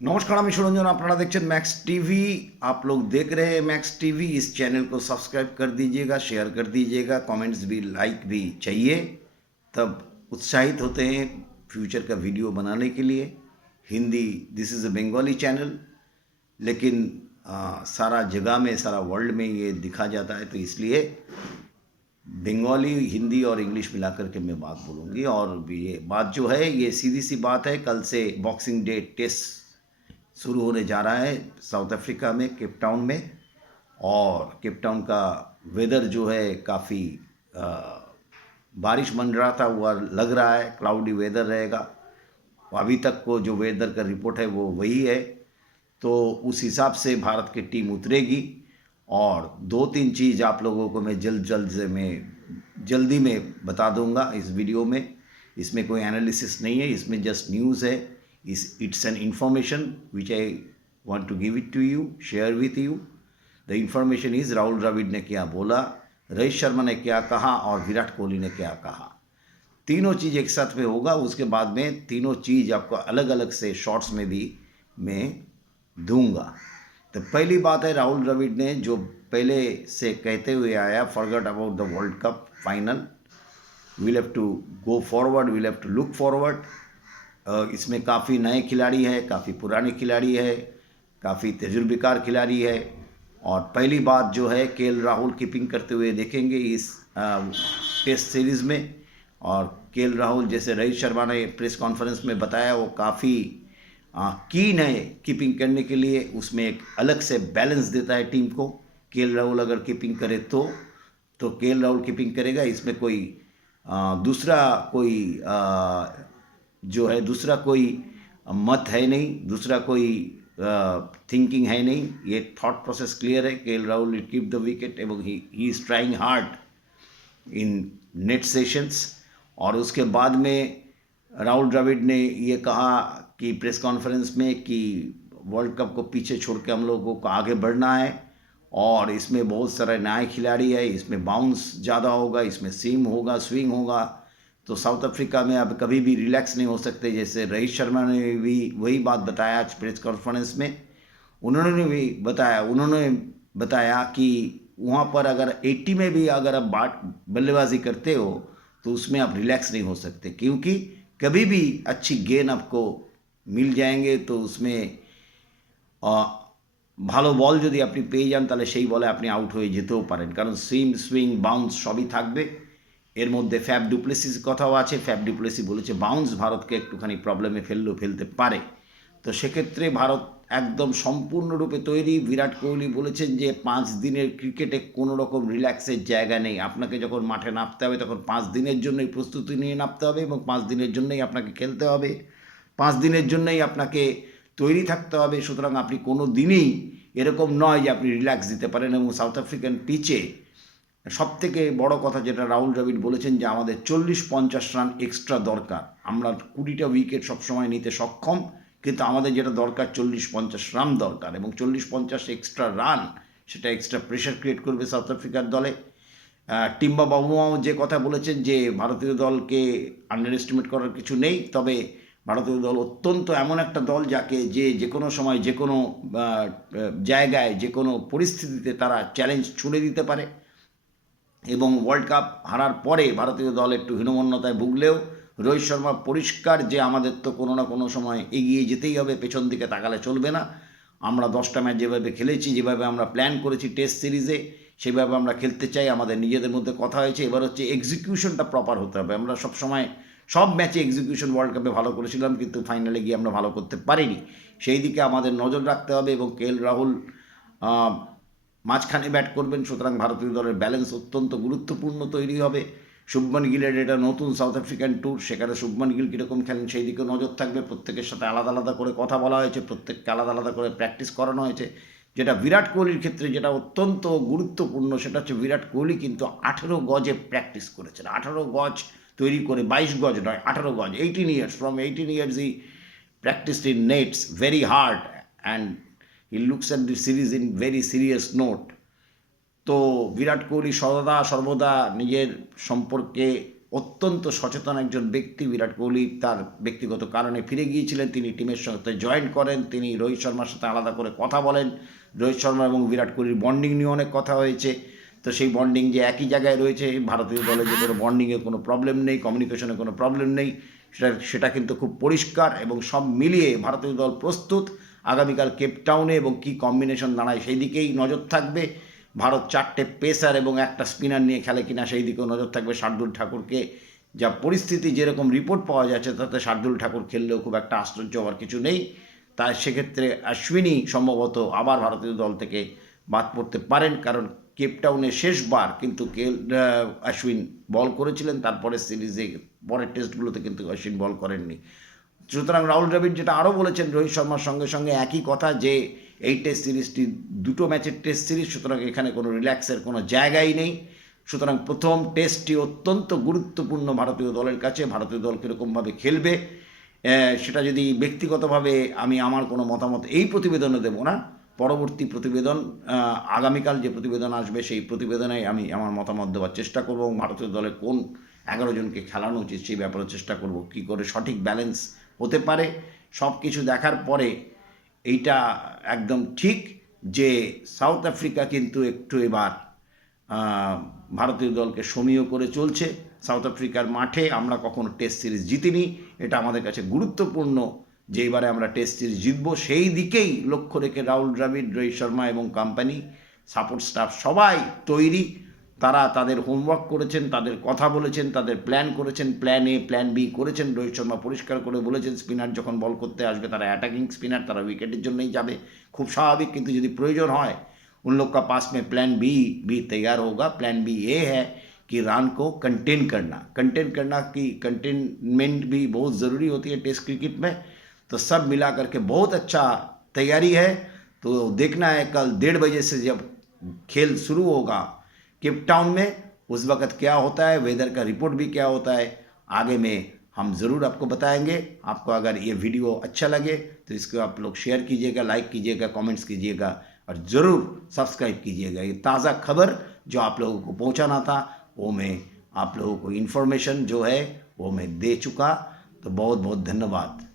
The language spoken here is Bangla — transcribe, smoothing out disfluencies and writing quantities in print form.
नमस्कार, मैं सुरंजन। अपना देखते मैक्स टीवी। आप लोग देख रहे हैं मैक्स टीवी। इस चैनल को सब्सक्राइब कर दीजिएगा, शेयर कर दीजिएगा, कमेंट्स भी, लाइक भी चाहिए, तब उत्साहित होते हैं फ्यूचर का वीडियो बनाने के लिए। Hindi, this is a Bengali channel, लेकिन सारा जगह में, सारा वर्ल्ड में ये दिखा जाता है, तो इसलिए बंगाली, हिंदी और इंग्लिश मिला करके मैं बात बोलूँगी। और भी ये बात जो है, ये सीधी सी बात है। कल से बॉक्सिंग डे टेस्ट शुरू होने जा रहा है साउथ अफ्रीका में, केप टाउन में। और केप टाउन का वेदर जो है काफ़ी बारिश बन रहा था, हुआ लग रहा है क्लाउडी वेदर रहेगा। अभी तक को जो वेदर का रिपोर्ट है वो वही है। तो उस हिसाब से भारत की टीम उतरेगी। और दो तीन चीज़ आप लोगों को मैं जल्दी में बता दूंगा इस वीडियो में। इसमें कोई एनालिसिस नहीं है, इसमें जस्ट न्यूज़ है। It's an information which I want to give it to you, share with you. The information is Rahul Dravid ने क्या बोला, रोहित शर्मा ने क्या कहा और विराट कोहली ने क्या कहा। तीनों चीज़ एक साथ में होगा। उसके बाद में तीनों चीज़ आपको अलग अलग से शॉर्ट्स में भी मैं दूंगा। तो पहली बात है, राहुल द्रविड़ ने जो पहले से कहते हुए आया, forget about the world cup final, we'll have to go forward, we'll have to look forward. इसमें काफ़ी नए खिलाड़ी है, काफ़ी पुराने खिलाड़ी है, काफ़ी तजुर्बेकार खिलाड़ी है। और पहली बात जो है, केएल राहुल कीपिंग करते हुए देखेंगे इस टेस्ट सीरीज़ में। और केएल राहुल, जैसे रोहित शर्मा ने प्रेस कॉन्फ्रेंस में बताया, वो काफ़ी कीन है कीपिंग करने के लिए। उसमें एक अलग से बैलेंस देता है टीम को। केएल राहुल अगर कीपिंग करे तो केएल राहुल कीपिंग करेगा। इसमें कोई दूसरा कोई जो है दूसरा कोई मत है नहीं, दूसरा कोई थिंकिंग है नहीं। ये थॉट प्रोसेस क्लियर है। KL Rahul will keep the wicket एवं he is trying hard in net sessions. और उसके बाद में राहुल द्रविड़ ने ये कहा कि प्रेस कॉन्फ्रेंस में कि वर्ल्ड कप को पीछे छोड़ के हम लोगों को आगे बढ़ना है। और इसमें बहुत सारे नए खिलाड़ी है, इसमें बाउंस ज़्यादा होगा, इसमें सीम होगा, स्विंग होगा। तो साउथ अफ्रीका में अब कभी भी रिलैक्स नहीं हो सकते। जैसे रोहित शर्मा ने भी वही बात बताया आज प्रेस कॉन्फ्रेंस में। उन्होंने बताया कि वहाँ पर अगर 80 में भी अगर आप बल्लेबाजी करते हो तो उसमें आप रिलैक्स नहीं हो सकते, क्योंकि कभी भी अच्छी गेंद आपको मिल जाएंगे तो उसमें ভালো বল যদি আপনি পেয়ে যান তাহলে সেই বলে আপনি আউট হয়ে যেতেও পারেন, কারণ সিম, সুইং, বাউন্স সবই থাকবে। এর মধ্যে ফ্যাব ডুপ্লেসিস কথাও আছে। ফ্যাব ডুপ্লেসি বলেছে বাউন্স ভারতকে একটুখানি প্রবলেমে ফেলতে পারে। তো সেক্ষেত্রে ভারত একদম সম্পূর্ণরূপে তৈরি। বিরাট কোহলি বলেছেন যে 5 দিনের ক্রিকেটে কোনো রকম রিল্যাক্সের জায়গা নেই। আপনাকে যখন মাঠে নামতে হবে তখন 5 দিনের জন্যই প্রস্তুতি নিয়ে নামতে হবে এবং 5 দিনের জন্যই আপনাকে খেলতে হবে, 5 দিনের জন্যই আপনাকে তৈরি থাকতে হবে। সুতরাং আপনি কোনো দিনই এরকম নয় যে আপনি রিল্যাক্স দিতে পারেন। এবং সাউথ আফ্রিকান পিচে সবথেকে বড় কথা যেটা রাহুল দ্রাবিড় বলেছেন যে আমাদের 40-50 রান এক্সট্রা দরকার। আমরা 20টা উইকেট সবসময় নিতে সক্ষম, কিন্তু আমাদের যেটা দরকার 40-50 রান দরকার। এবং 40-50 এক্সট্রা রান, সেটা এক্সট্রা প্রেশার ক্রিয়েট করবে সাউথ আফ্রিকার দলে। টিম্বা বাবুমাও যে কথা বলেছেন যে ভারতীয় দলকে আন্ডার এস্টিমেট করার কিছু নেই, তবে ভারতীয় দল অত্যন্ত এমন একটা দল যাকে যে কোনো সময়, যে কোনো জায়গায়, যে কোনো পরিস্থিতিতে তারা চ্যালেঞ্জ ছুঁড়ে দিতে পারে। এবং ওয়ার্ল্ড কাপ হারার পরে ভারতীয় দল একটু হীনমন্যতায় ভুগলেও রোহিত শর্মা পরিষ্কার যে আমাদের তো কোনো না কোনো সময় এগিয়ে যেতেই হবে, পেছন দিকে তাকালে চলবে না। আমরা 10টা ম্যাচ যেভাবে খেলেছি, যেভাবে আমরা প্ল্যান করেছি টেস্ট সিরিজে, সেভাবে আমরা খেলতে চাই। আমাদের নিজেদের মধ্যে কথা হয়েছে, এবার হচ্ছে এক্সিকিউশনটা প্রপার হতে হবে। আমরা সবসময় সব ম্যাচে এক্সিকিউশন ওয়ার্ল্ড কাপে ভালো করেছিলাম, কিন্তু ফাইনালে গিয়ে আমরা ভালো করতে পারিনি। সেই দিকে আমাদের নজর রাখতে হবে। এবং কেএল রাহুল মাঝখানে ব্যাট করবেন, সুতরাং ভারতীয় দলের ব্যালেন্স অত্যন্ত গুরুত্বপূর্ণ তৈরি হবে। শুভমান গিলের এটা নতুন সাউথ আফ্রিকান ট্যুর, সেখানে শুভমান গিল কীরকম খেলেন সেই দিকেও নজর থাকবে। প্রত্যেকের সাথে আলাদা আলাদা করে কথা বলা হয়েছে, প্রত্যেককে আলাদা আলাদা করে প্র্যাকটিস করানো হয়েছে। যেটা বিরাট কোহলির ক্ষেত্রে যেটা অত্যন্ত গুরুত্বপূর্ণ, সেটা হচ্ছে বিরাট কোহলি কিন্তু 18 গজে প্র্যাকটিস করেছেন। 18 গজ তৈরি করে, 22 গজ নয়, 18 গজ। 18 years, from 18 years he practiced in nets very hard and he looks at the series in very serious note. তো বিরাট কোহলি সর্বদা নিজের সম্পর্কে অত্যন্ত সচেতন একজন ব্যক্তি। বিরাট কোহলি তার ব্যক্তিগত কারণে ফিরে গিয়েছিলেন, তিনি টিমের সাথে জয়েন করেন, তিনি রোহিত শর্মার সাথে আলাদা করে কথা বলেন। রোহিত শর্মা এবং বিরাট কোহলির বন্ডিং নিয়ে অনেক কথা হয়েছে। তো সেই বন্ডিং যে একই জায়গায় রয়েছে, ভারতীয় দলে যে কোনো বন্ডিংয়ে কোনো প্রবলেম নেই, কমিউনিকেশনে কোনো প্রবলেম নেই, সেটা কিন্তু খুব পরিষ্কার। এবং সব মিলিয়ে ভারতীয় দল প্রস্তুত আগামীকাল কেপটাউনে, এবং কী কম্বিনেশন দাঁড়ায় সেই দিকেই নজর থাকবে। ভারত 4টে পেসার এবং একটা স্পিনার নিয়ে খেলে কিনা সেই দিকেও নজর থাকবে। শার্দুল ঠাকুরকে যা পরিস্থিতি, যেরকম রিপোর্ট পাওয়া যাচ্ছে, তাতে শার্দুল ঠাকুর খেললেও খুব একটা আশ্চর্য হওয়ার কিছু নেই। তাই সেক্ষেত্রে অশ্বিনী সম্ভবত আবার ভারতীয় দল থেকে বাদ পড়তে পারেন, কারণ কেপটাউনে শেষবার কিন্তু অশ্বিন বল করেছিলেন, তারপরে সিরিজে পরের টেস্টগুলোতে কিন্তু অশ্বিন বল করেননি। সুতরাং রাহুল দ্রাবিড় যেটা আরও বলেছেন রোহিত শর্মার সঙ্গে সঙ্গে একই কথা, যে এই টেস্ট সিরিজটি 2টো ম্যাচের টেস্ট সিরিজ, সুতরাং এখানে কোনো রিল্যাক্সের কোনো জায়গাই নেই। সুতরাং প্রথম টেস্টটি অত্যন্ত গুরুত্বপূর্ণ ভারতীয় দলের কাছে। ভারতীয় দল কীরকমভাবে খেলবে সেটা যদি ব্যক্তিগতভাবে আমি আমার কোনো মতামত এই প্রতিবেদনে দেবো না, পরবর্তী প্রতিবেদন আগামীকাল যে প্রতিবেদন আসবে সেই প্রতিবেদনে আমি আমার মতামত দেওয়ার চেষ্টা করব, এবং ভারতীয় দলে কোন 11 জনকে খেলানো উচিত সেই ব্যাপারে চেষ্টা করব, কী করে সঠিক ব্যালেন্স হতে পারে। সব কিছু দেখার পরে এইটা একদম ঠিক যে সাউথ আফ্রিকা কিন্তু একটু এবার ভারতীয় দলকে সমীহ করে চলছে। সাউথ আফ্রিকার মাঠে আমরা কখনো টেস্ট সিরিজ জিতিনি, এটা আমাদের কাছে গুরুত্বপূর্ণ যে এবারে আমরা টেস্ট সিরিজ জিতবো। সেই দিকেই লক্ষ্য রেখে রাহুল দ্রাবিড়, রোহিত শর্মা এবং কোম্পানি, সাপোর্ট স্টাফ সবাই তৈরি। তারা তাদের হোমওয়ার্ক করেছেন, তাদের কথা বলেছেন, তাদের প্ল্যান করেছেন, প্ল্যান এ প্ল্যান বি করেছেন। রোহিত শর্মা পরিষ্কার করে বলেছেন স্পিনার যখন বল করতে আসবে তারা অ্যাটাকিং স্পিনার, তারা উইকেটের জন্যই যাবে, খুব স্বাভাবিক। কিন্তু যদি প্রয়োজন হয় उन लोग का पास में प्लान बी भी तैयार होगा। प्लान बी ये है कि रन को कंटेन करना की कंटेनमेंट भी बहुत ज़रूरी होती है टेस्ट क्रिकेट में। तो सब मिला करके बहुत अच्छा तैयारी है। तो देखना है कल 1:30 बजे से जब खेल शुरू होगा केपटाउन में, उस वक़्त क्या होता है, वेदर का रिपोर्ट भी क्या होता है, आगे में हम ज़रूर आपको बताएंगे। आपको अगर ये वीडियो अच्छा लगे तो इसको आप लोग शेयर कीजिएगा, लाइक कीजिएगा, कमेंट्स कीजिएगा, और ज़रूर सब्सक्राइब कीजिएगा। ये ताज़ा खबर जो आप लोगों को पहुंचाना था वो मैं आप लोगों को इन्फॉर्मेशन जो है वो मैं दे चुका। तो बहुत बहुत धन्यवाद।